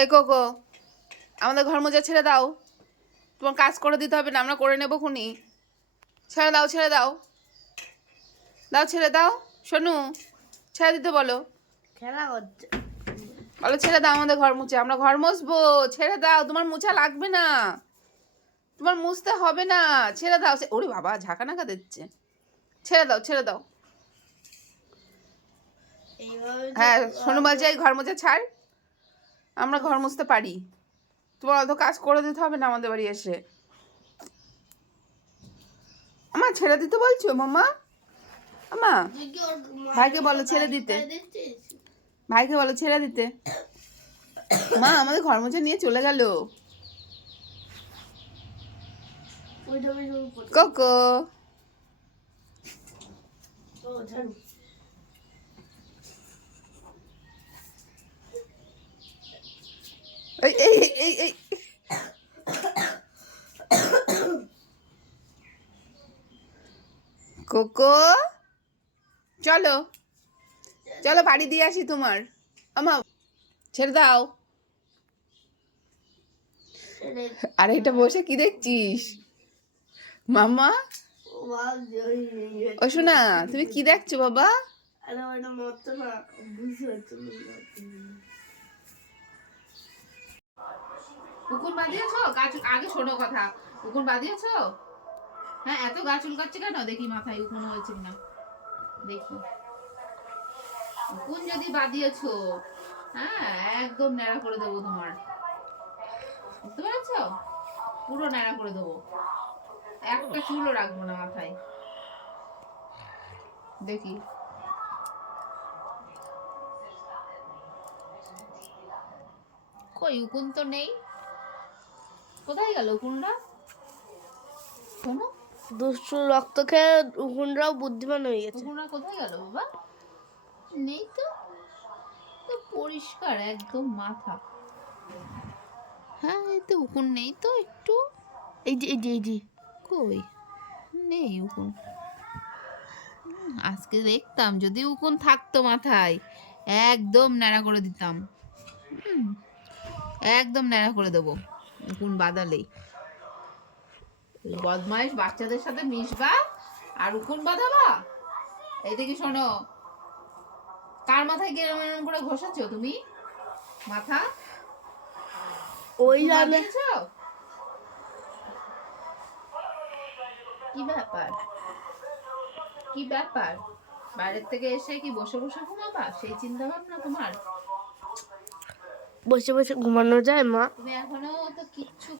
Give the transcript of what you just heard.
এই কোকো আমাদের ঘর মোজা ছেড়ে দাও। তোমার কাজ করে দিতে হবে না আমরা করে নেব খুনি। ছেড়ে দাও ছেড়ে দাও। দাও ছেড়ে দাও শোনু ছেড়ে দিতে বলো। খেলা বলো ছেড়ে দাও আমাদের ঘর মুছে আমরা ঘর মুছবো। ছেড়ে দাও তোমার মুছা লাগবে না। তোমার মুছতে হবে না। ছেড়ে দাও সে- ওরে বাবা ঝাঁকা নাকা দিচ্ছে। ছেড়ে দাও ছেড়ে দাও। হ্যাঁ শোনু বলছে এই ঘর মুছে ছাড়। আমরা ঘর মুছতে পারি। তোমার অত কাজ করে দিতে হবে না আমাদের বাড়ি এসে? আমার ছেড়ে দিতে বলছো মামা আমা ভাইকে বলো ছেড়ে দিতে। ভাইকে বলো ছেড়ে দিতে। মা আমাদের ঘর মুছে নিয়ে চলে গেল। কোকো ও, ঝাড়ু। এই এই এই কোকো? চলো। চলো বাড়ি দিয়ে আসি তোমার। আমা, ছেড়ে দাও। আর, এটা বসে কি দেখছিস? মামা ও, শোনা, তুমি কি দেখছ বাবা? না। উকুন বাঁধিয়েছ? গাছ আগে শোনো কথা। উকুন বাঁধিয়েছ? হ্যাঁ এত গাছ চুলকাচ্ছে কেন? দেখি মাথায় উকুন হয়েছে না দেখি। উকুন যদি বাঁধিয়েছ হ্যাঁ একদম ন্যাড়া করে দেবো তোমার। বুঝতে পেরেছ? পুরো ন্যাড়া করে দেবো। একটা চুলও রাখব না মাথায়। দেখি। কই উকুন তো নেই? কোথায় গেল উকুনটা শোনো। দুষ্টু রক্ত খেয়ে উকুনরাও বুদ্ধিমান হয়ে গেছে। উকুনটা কোথায় গেল বাবা? নেই তো। তো পরিষ্কার একদম মাথা। হ্যাঁ এই তো উকুন নেই তো একটু। এই যে এই যে এই যে। কই? নেই উকুন। আজকে দেখতাম যদি উকুন থাকতো মাথায় একদম ন্যাড়া করে দিতাম। একদম ন্যাড়া করে দেবো। বাদালেই। বদমাইশ বাচ্চাদের সাথে মিশবা আর উকুন বাঁধাবা? শোনো কার মাথায় গেরম এরম করে ঘষেছো তুমি? মাথা? ওই কি ব্যাপার? কি ব্যাপার? বাইরের থেকে এসে কি বসে বসে ঘুমাবা? সেই চিন্তা ভাবনা তোমার? বসে বসে ঘুমানো যায় মা? এখনও তো কিচ্ছু